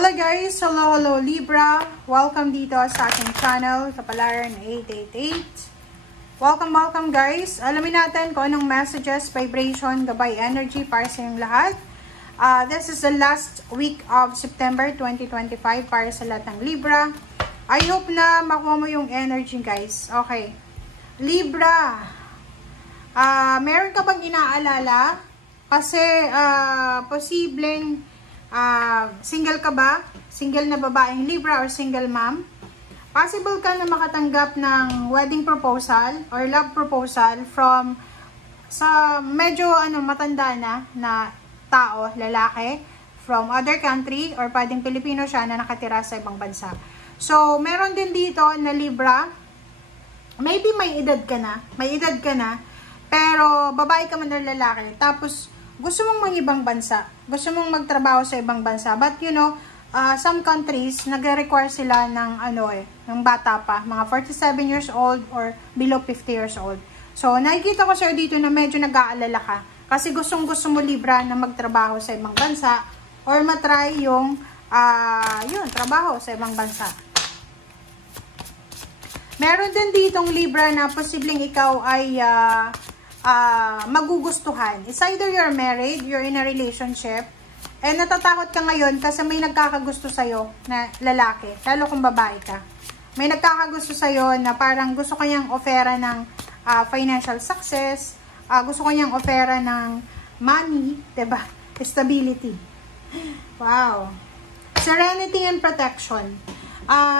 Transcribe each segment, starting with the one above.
Hello guys! Hello Libra! Welcome dito sa ating channel, Kapalaran 888. Welcome guys! Alamin natin kung anong messages, vibration, gabay energy para sa inyong lahat. This is the last week of September 2025 para sa lahat ng Libra. I hope na makuha mo yung energy guys. Okay. Libra, meron ka bang inaalala? Kasi posibleng single ka ba? Single na babaeng Libra or single mom? Possible ka na makatanggap ng wedding proposal or love proposal from sa medyo matanda na tao, lalaki, from other country or pwedeng Pilipino siya na nakatira sa ibang bansa. So, meron din dito na Libra, maybe may edad ka na, pero babae ka man or lalaki, tapos gusto mong mag-ibang bansa, gusto mong magtrabaho sa ibang bansa, but you know, some countries, nagre-require sila ng ng bata pa, mga 47 years old or below 50 years old. So, nakikita ko sa'yo dito na medyo nag-aalala ka, kasi gustong-gusto mo Libra na magtrabaho sa ibang bansa, or matry yung, trabaho sa ibang bansa. Meron din ditong Libra na posibleng ikaw ay, magugustuhan. It's either you're married, you're in a relationship, and natatakot ka ngayon kasi may nagkakagusto sa'yo na lalaki, lalo kung babae ka. May nagkakagusto sa'yo na parang gusto kanyang ofera ng financial success, gusto kanyang ofera ng money, diba? Stability. Wow. Serenity and protection.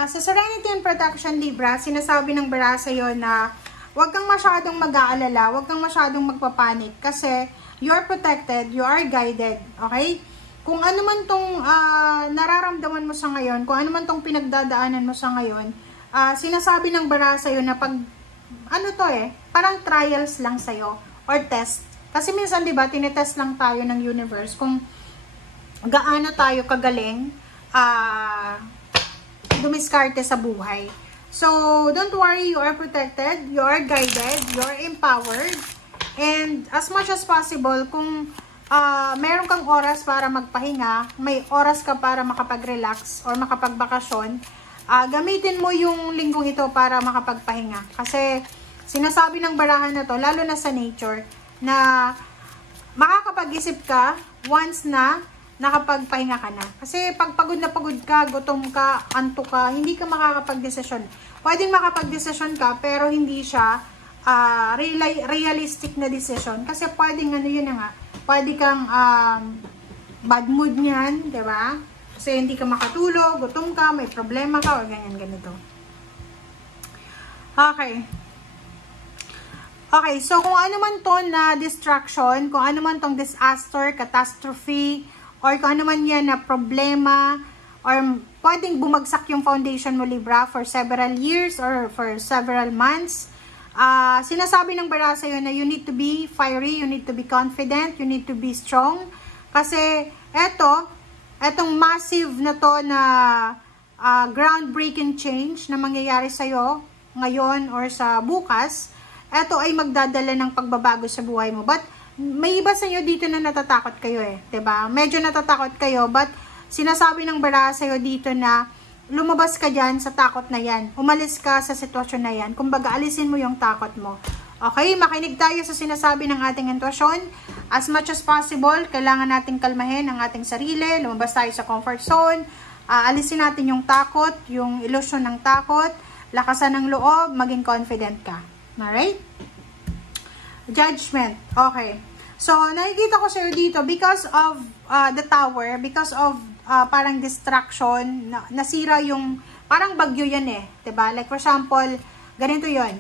Sa Serenity and Protection, Libra, sinasabi ng bara sa'yo na huwag kang masyadong mag-aalala, huwag kang masyadong magpapanik kasi you're protected, you are guided, okay? Kung ano man tong nararamdaman mo sa ngayon, kung ano man tong pinagdadaanan mo sa ngayon, sinasabi ng bara sa'yo na pag, parang trials lang sa'yo or test. Kasi minsan, di ba, tinetest lang tayo ng universe kung gaano tayo kagaling dumiskarte sa buhay. So, don't worry, you are protected, you are guided, you are empowered, and as much as possible, kung meron kang oras para magpahinga, may oras ka para makapag-relax or makapagbakasyon, gamitin mo yung linggong ito para makapagpahinga. Kasi, sinasabi ng barahan na to, lalo na sa nature, na makakapag-isip ka once na nakapagpahinga ka na. Kasi pag pagod na pagod ka, gutom ka, antok ka, hindi ka makakapag-desisyon. Pwedeng makapag-desisyon ka, pero hindi siya realistic na decision. Kasi pwedeng pwede kang bad mood niyan, di ba? Kasi hindi ka makatulog, gutom ka, may problema ka, o ganito. Okay, so kung ano man to na distraction, kung ano man tong disaster, catastrophe, or kung ano man yan na problema, or pwedeng bumagsak yung foundation mo, Libra, for several years or for several months. Sinasabi ng bara sa'yo na you need to be fiery, you need to be confident, you need to be strong. Kasi etong massive na to na groundbreaking change na mangyayari sa'yo ngayon or sa bukas, eto ay magdadala ng pagbabago sa buhay mo. But may iba sa inyo dito na natatakot kayo diba? Medyo natatakot kayo, but sinasabi ng bara sa'yo dito na lumabas ka dyan sa takot na yan. Umalis ka sa sitwasyon na yan. Kumbaga, alisin mo yung takot mo. Okay, makinig tayo sa sinasabi ng ating intuition. As much as possible, kailangan nating kalmahin ang ating sarili. Lumabas tayo sa comfort zone. Alisin natin yung takot, yung illusion ng takot. Lakasan ng loob, maging confident ka. Alright? Judgment. Okay. So, nakikita ko sir dito, because of the tower, because of parang distraction, nasira yung, parang bagyo yan diba? Like for example, ganito yon.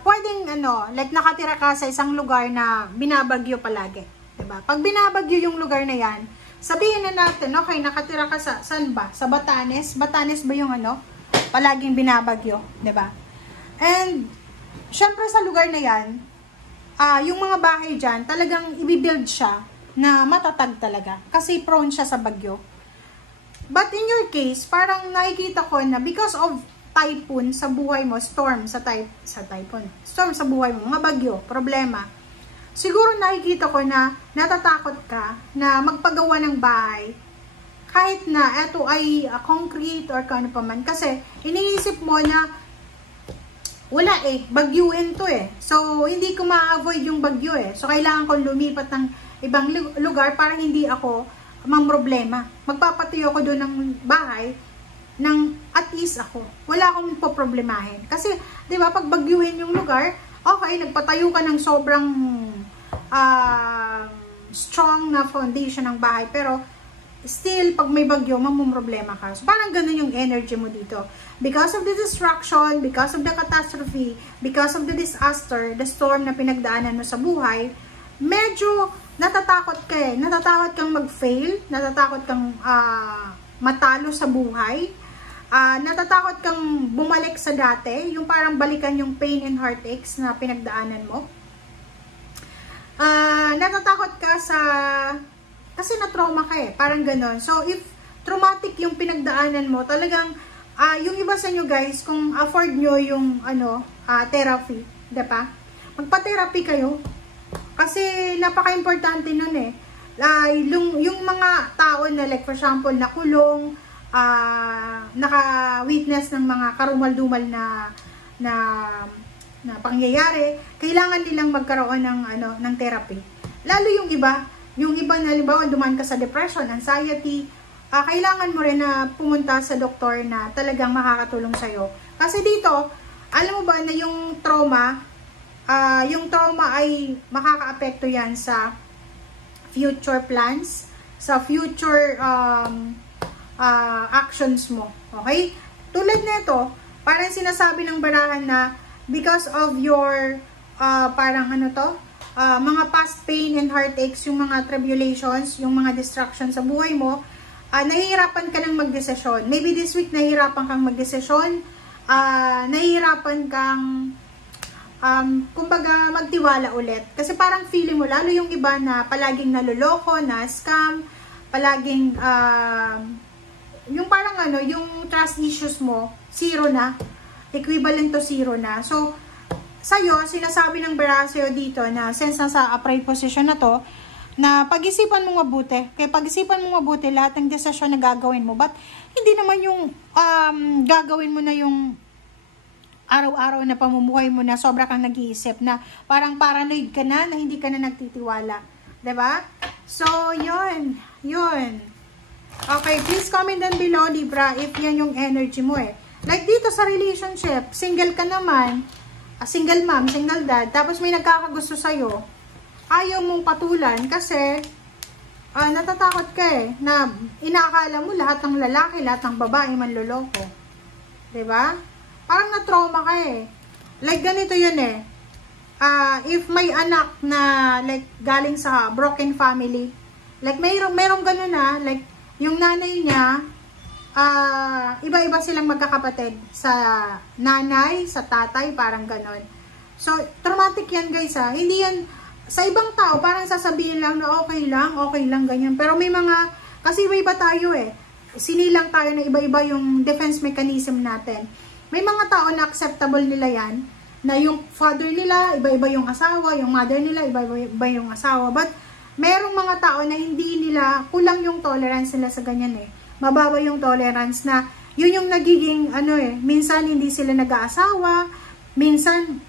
Pwedeng like nakatira ka sa isang lugar na binabagyo palagi. Diba? Pag binabagyo yung lugar na yan, sabihin na natin, okay, nakatira ka saan ba? Sa Batanes? Batanes ba yung palaging binabagyo? Diba? And, syempre sa lugar na yan, yung mga bahay dyan, talagang ibibuild siya na matatag talaga. Kasi prone siya sa bagyo. But in your case, parang nakikita ko na because of typhoon sa buhay mo, storm sa buhay mo, mga bagyo, problema. Siguro nakikita ko na natatakot ka na magpagawa ng bahay kahit na ito ay concrete or kano pa man. Kasi, iniisip mo na, wala bagyuin to So, hindi ko ma-avoid yung bagyo So, kailangan kong lumipat ng ibang lugar para hindi ako mamroblema. Magpapatuyo ko doon ng bahay nang at ease ako. Wala akong poproblemahin. Kasi, di ba, pag bagyuhin yung lugar, okay, nagpatayo ka ng sobrang strong na foundation ng bahay. Pero, still, pag may bagyo, mamumroblema ka. So, parang ganun yung energy mo dito. Because of the destruction, because of the catastrophe, because of the disaster, the storm na pinagdaanan mo sa buhay, medyo natatakot ka Natatakot kang mag-fail, natatakot kang matalo sa buhay, natatakot kang bumalik sa dati, yung parang balikan yung pain and heartaches na pinagdaanan mo. Natatakot ka kasi na-trauma ka parang ganon. So, if traumatic yung pinagdaanan mo, talagang, yung iba sa inyo guys, kung afford nyo yung, therapy, diba? Magpa-therapy kayo. Kasi, napaka-importante nun yung mga tao na, like, for example, nakulong, naka-witness ng mga karumal-dumal na pangyayari, kailangan nilang magkaroon ng therapy. Lalo yung iba na halimbawa dumaan ka sa depression, anxiety, kailangan mo rin na pumunta sa doktor na talagang makakatulong sa'yo. Kasi dito, alam mo ba na yung trauma ay makakaapekto yan sa future plans, sa future actions mo. Okay? Tulad nito, parang sinasabi ng barahan na because of your parang mga past pain and heartaches, yung mga tribulations, yung mga distractions sa buhay mo, nahihirapan ka ng magdesisyon. Maybe this week nahihirapan kang magdesisyon, nahihirapan kang kumbaga magtiwala ulit. Kasi parang feeling mo, lalo yung iba na palaging naloloko, na scam, palaging yung parang yung trust issues mo, zero na. Equivalent to zero na. So, sa'yo, sinasabi ng Baraha sa'yo dito na since nasa upright position na to, na pag-isipan mo mabuti. Kaya pag-isipan mo mabuti lahat ng desisyon na gagawin mo. But, hindi naman yung gagawin mo na yung araw-araw na pamumuhay mo na sobra kang nag-iisip na parang paranoid ka na hindi ka na nagtitiwala. 'Di ba? So, yun. Okay, please comment down below, Libra, if yan yung energy mo Like dito sa relationship, single ka naman, single mom, single dad, tapos may nagkakagusto sa'yo, ayaw mong patulan kasi natatakot ka na inaakala mo lahat ng lalaki, lahat ng babae manloloko. 'Di ba? Parang na-trauma ka Like ganito yun if may anak na like galing sa broken family, like mayroong ganun like yung nanay niya, iba-iba silang magkakapatid. Sa nanay, sa tatay, parang ganun. So, traumatic yan guys Hindi yan, sa ibang tao, parang sasabihin lang na okay lang, ganyan. Pero may mga, kasi iba-iba tayo sinilang tayo na iba-iba yung defense mechanism natin. May mga tao na acceptable nila yan, na yung father nila, iba-iba yung asawa, yung mother nila, iba-iba yung asawa. But, merong mga tao na hindi nila, kulang yung tolerance nila sa ganyan Mababa yung tolerance na, yun yung nagiging, minsan hindi sila nag-aasawa, minsan,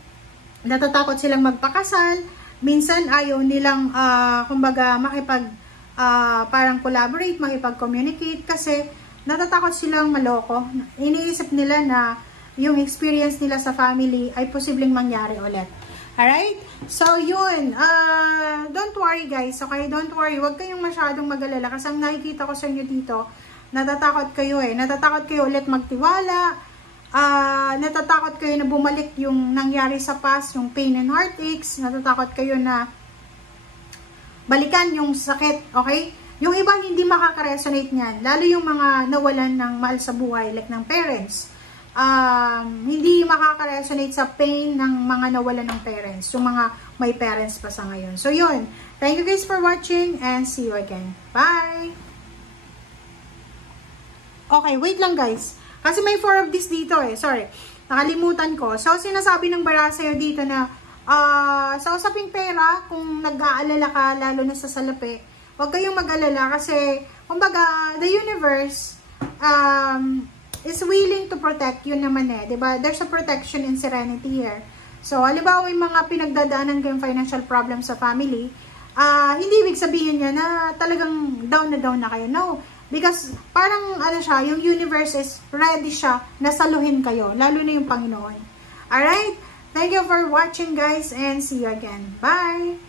natatakot silang magpakasal, minsan ayaw nilang, kumbaga, parang collaborate, makipag-communicate, kasi, natatakot silang maloko. Iniisip nila na yung experience nila sa family ay posibleng mangyari ulit. Alright? So, yun. Don't worry guys. Okay? Don't worry. Huwag kayong masyadong mag-alala. Kasi ang nakikita ko sa inyo dito, natatakot kayo Natatakot kayo ulit magtiwala. Natatakot kayo na bumalik yung nangyari sa past, yung pain and heartaches. Natatakot kayo na balikan yung sakit. Okay? Yung iba hindi makaka-resonate niyan, lalo yung mga nawalan ng mahal sa buhay, like ng parents. Hindi makaka-resonate sa pain ng mga nawalan ng parents, yung mga may parents pa sa ngayon. So yun, thank you guys for watching and see you again. Bye! Okay, wait lang guys. Kasi may 4 of this dito sorry, nakalimutan ko. So sinasabi ng Baraha sa'yo dito na sa usaping pera, kung nag-aalala ka, lalo na sa salapi, huwag kayong mag-alala kasi kumbaga, the universe is willing to protect you naman eh. Diba? There's a protection in serenity here. So, halimbawa yung mga pinagdadaanan kayong financial problems sa family, hindi ibig sabihin niya na talagang down na kayo. No. Because, parang, ano siya, yung universe is ready siya na saluhin kayo, lalo na yung Panginoon. Alright? Thank you for watching, guys, and see you again. Bye!